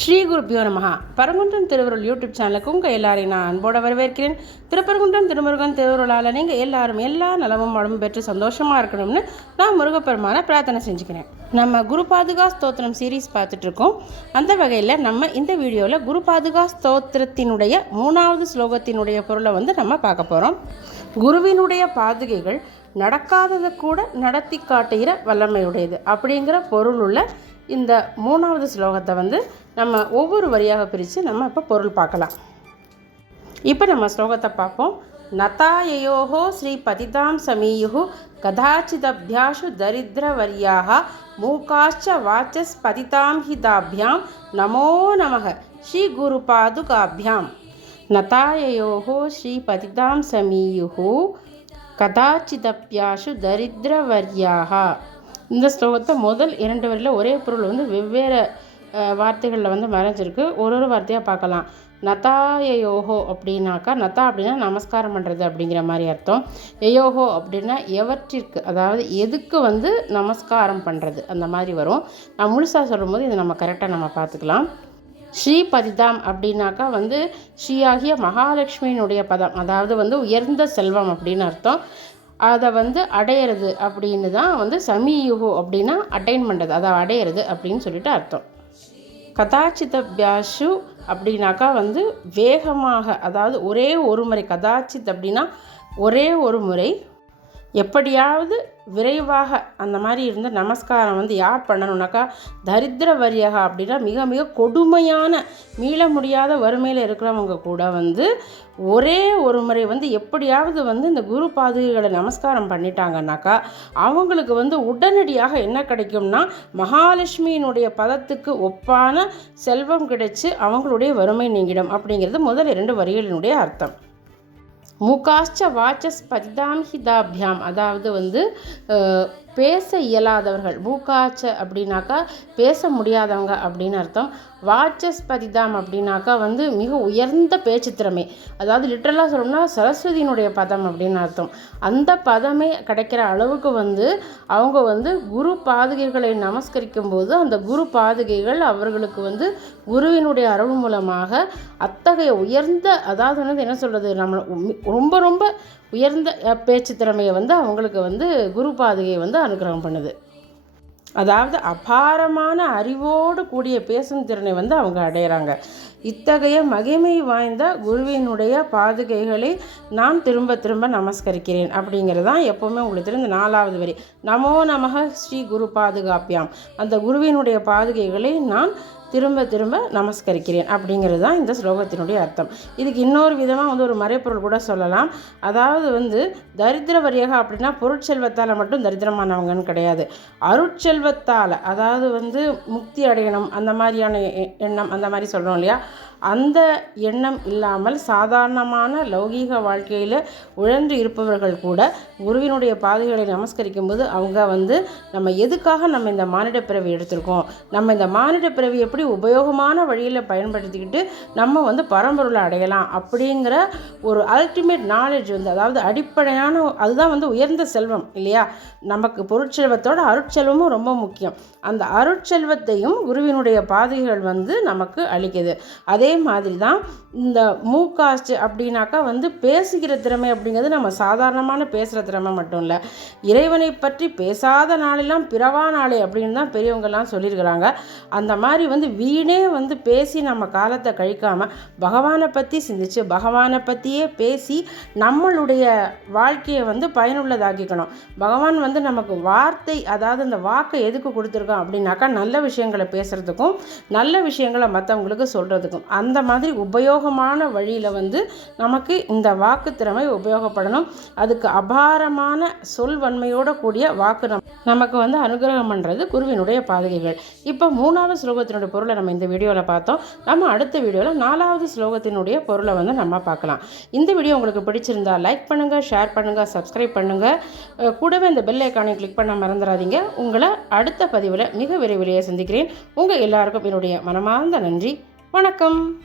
ஸ்ரீ குருப்பியோ நமஹா. பரங்குன்றம் திருவருள் யூடியூப் சேனலுக்கு உங்கள் எல்லாரையும் நான் அன்போடு வரவேற்கிறேன். திருப்பரங்குன்றம் திருமுருகன் திருவருளால் நீங்கள் எல்லாரும் எல்லா நலமும் வளமும் பெற்று சந்தோஷமாக இருக்கணும்னு நான் முருகப்பெருமான பிரார்த்தனை செஞ்சுக்கிறேன். நம்ம குரு பாதுகா ஸ்தோத்திரம் சீரீஸ் பார்த்துட்ருக்கோம் அந்த வகையில் நம்ம இந்த வீடியோவில் குரு பாதுகா ஸ்தோத்திரத்தினுடைய மூணாவது ஸ்லோகத்தினுடைய பொருளை வந்து நம்ம பார்க்க போகிறோம் குருவினுடைய பாதுகைகள் நடக்காததை கூட நடத்தி காட்டுகிற வல்லமையுடையது. அப்படிங்கிற பொருள் உள்ள இந்த மூணாவது ஸ்லோகத்தை வந்து நம்ம ஒவ்வொரு வரியாக பிரித்து நம்ம இப்போ பொருள் பார்க்கலாம். இப்போ நம்ம ஸ்லோகத்தை பார்ப்போம். நதாயயோகோ ஸ்ரீ பதிதாம் சமீயு கதாச்சிதபியாஷு தரித்திரவரியாக மூகாச்ச வாச்சஸ் பதிதாம் ஹிதாபியாம் நமோ நமக ஸ்ரீ குரு பாதுகாபியாம். நதாயயோகோ ஸ்ரீ பதிதாம் சமீயு கதாச்சிதப்பியாஷு தரித்திரவர்யாக இந்த ஸ்லோகத்தை முதல் இரண்டு வரியில் ஒரே பொருள் வந்து வெவ்வேறு வார்த்தைகளில் வந்து மறைஞ்சிருக்கு. ஒரு ஒரு வார்த்தையாக பார்க்கலாம். நதாயோகோ அப்படின்னாக்கா நதா அப்படின்னா நமஸ்காரம் பண்ணுறது அப்படிங்கிற மாதிரி அர்த்தம். எயோஹோ அப்படின்னா எவற்றிற்கு அதாவது எதுக்கு வந்து நமஸ்காரம் பண்ணுறது அந்த மாதிரி வரும். நான் முழுசாக சொல்லும்போது இதை நம்ம கரெக்டாக நம்ம பார்த்துக்கலாம். ஸ்ரீ பரிதாம் அப்படின்னாக்கா வந்து ஸ்ரீயாகிய மகாலட்சுமியினுடைய பதம். அதாவது வந்து உயர்ந்த செல்வம் அப்படின்னு அர்த்தம். அதை வந்து அடையிறது அப்படின்னு தான் வந்து சமியுகு அப்படின்னா அட்டைன் பண்ணுறது அதை அடையிறது அப்படின்னு சொல்லிட்டு அர்த்தம். கதாச்சித பியாஷு அப்படின்னாக்கா வந்து வேகமாக அதாவது ஒரே ஒரு முறை கதாச்சித் அப்படின்னா ஒரே ஒரு முறை எப்படியாவது விரைவாக அந்த மாதிரி இருந்த நமஸ்காரம் வந்து யார் பண்ணணுன்னாக்கா தரித்திர வரியாக அப்படின்னா மிக மிக கொடுமையான மீள முடியாத வறுமையில் இருக்கிறவங்க கூட வந்து ஒரே ஒரு முறை வந்து எப்படியாவது வந்து இந்த குரு பாதுகைகளை நமஸ்காரம் பண்ணிட்டாங்கன்னாக்கா அவங்களுக்கு வந்து உடனடியாக என்ன கிடைக்கும்னா மகாலட்சுமியினுடைய பதத்துக்கு ஒப்பான செல்வம் கிடைச்சி அவங்களுடைய வறுமை நீங்கிடும் அப்படிங்கிறது முதல் இரண்டு வரிகளினுடைய அர்த்தம். மூக்காச்ச வாச்சஸ் பதிதாம்ஹிதாபியாம் அதாவது வந்து பேச இயலாதவர்கள். மூக்காச்ச அப்படின்னாக்கா பேச முடியாதவங்க அப்படின்னு அர்த்தம். வாட்சஸ்பதிதாம் அப்படின்னாக்கா வந்து மிக உயர்ந்த பேச்சு திறமை. அதாவது லிட்டரலாக சொல்லணும்னா சரஸ்வதியினுடைய பதம் அப்படின்னு அர்த்தம். அந்த பதமே கிடைக்கிற அளவுக்கு வந்து அவங்க வந்து குரு பாதுகைகளை நமஸ்கரிக்கும் போது அந்த குரு பாதுகைகள் அவர்களுக்கு வந்து குருவினுடைய அருள் மூலமாக அத்தகைய உயர்ந்த அதாவது வந்து என்ன சொல்கிறது நம்ம ரொம்ப ரொம்ப உயர்ந்த பேச்சு திறமையை வந்து அவங்களுக்கு வந்து குரு பாதுகையை வந்து அனுகிரகம் பண்ணுது. அதாவது அபாரமான அறிவோடு கூடிய பேசும் திறனை வந்து அவங்க அடையிறாங்க. இத்தகைய மகிமை வாய்ந்த குருவினுடைய பாதுகைகளை நான் திரும்ப திரும்ப நமஸ்கரிக்கிறேன் அப்படிங்கிறது தான் எப்போவுமே உங்களுக்கு தெரிந்த நாலாவது வரி. நமோ நமக ஸ்ரீ குரு பாதுகாப்பியாம். அந்த குருவினுடைய பாதுகைகளை நான் திரும்ப திரும்ப நமஸ்கரிக்கிறேன் அப்படிங்கிறது தான் இந்த ஸ்லோகத்தினுடைய அர்த்தம். இதுக்கு இன்னொரு விதமாக வந்து ஒரு மறைப்பொருள் கூட சொல்லலாம். அதாவது வந்து தரித்திர வரியாக அப்படின்னா பொருட்செல்வத்தால் மட்டும் தரித்திரமானவங்கன்னு கிடையாது. அருட்செல்வத்தால் அதாவது வந்து முக்தி அடையணும் அந்த மாதிரியான எண்ணம் அந்த மாதிரி சொல்கிறோம் இல்லையா? அந்த எண்ணம் இல்லாமல் சாதாரணமான லௌகீக வாழ்க்கையில் உழன்று இருப்பவர்கள் கூட குருவினுடைய பாதைகளை நமஸ்கரிக்கும் போது அவங்க வந்து நம்ம எதுக்காக நம்ம இந்த மானிட பிறவி எடுத்திருக்கோம்? நம்ம இந்த மானிட பிறவி எப்படி உபயோகமான வழியில் பயன்படுத்திக்கிட்டு நம்ம வந்து பரம்பொருளை அடையலாம் அப்படிங்கிற ஒரு அல்டிமேட் நாலேஜ் வந்து அதாவது அடிப்படையான அதுதான் வந்து உயர்ந்த செல்வம் இல்லையா? நமக்கு பொருட்செல்வத்தோட அருட்செல்வமும் ரொம்ப முக்கியம். அந்த அருட்செல்வத்தையும் குருவினுடைய பாதைகள் வந்து நமக்கு அளிக்குது. அதே அதே மாதிரி தான் இந்த மூகாஸ்ட் அப்படின்னாக்கா வந்து பேசுகிற திறமை அப்படிங்கிறது நம்ம சாதாரணமான பேசுகிற திறமை மட்டும் இல்லை. இறைவனை பற்றி பேசாத நாளெல்லாம் பிறவா நாளே அப்படின்னு தான் பெரியவங்கெல்லாம் சொல்லியிருக்கிறாங்க. அந்த மாதிரி வந்து வீணே வந்து பேசி நம்ம காலத்தை கழிக்காமல் பகவானை பற்றி சிந்திச்சு பகவானை பற்றியே பேசி நம்மளுடைய வாழ்க்கையை வந்து பயனுள்ளதாக்கிக்கணும். பகவான் வந்து நமக்கு வார்த்தை அதாவது அந்த வாக்கை எதுக்கு கொடுத்துருக்கோம் அப்படின்னாக்கா நல்ல விஷயங்களை பேசுகிறதுக்கும் நல்ல விஷயங்களை மற்றவங்களுக்கு சொல்கிறதுக்கும் அந்த மாதிரி உபயோகமான வழியில் வந்து நமக்கு இந்த வாக்கு திறமை உபயோகப்படணும். அதுக்கு அபாரமான சொல்வன்மையோட கூடிய வாக்கு நம் நமக்கு வந்து அனுகிரகம் பண்ணுறது குருவினுடைய பாதுகைகள் இப்போ மூணாவது ஸ்லோகத்தினுடைய பொருளை நம்ம இந்த வீடியோவில் பார்த்தோம். நம்ம அடுத்த வீடியோவில் நாலாவது ஸ்லோகத்தினுடைய பொருளை வந்து நம்ம பார்க்கலாம். இந்த வீடியோ உங்களுக்கு பிடிச்சிருந்தா லைக் பண்ணுங்கள் ஷேர் பண்ணுங்கள் சப்ஸ்கிரைப் பண்ணுங்கள் கூடவே இந்த பெல் ஐக்கானை கிளிக் பண்ண மறந்துடாதீங்க. உங்களை அடுத்த பதிவில் மிக விரைவிலேயே சந்திக்கிறேன். உங்கள் எல்லாருக்கும் என்னுடைய மனமார்ந்த நன்றி. வணக்கம்.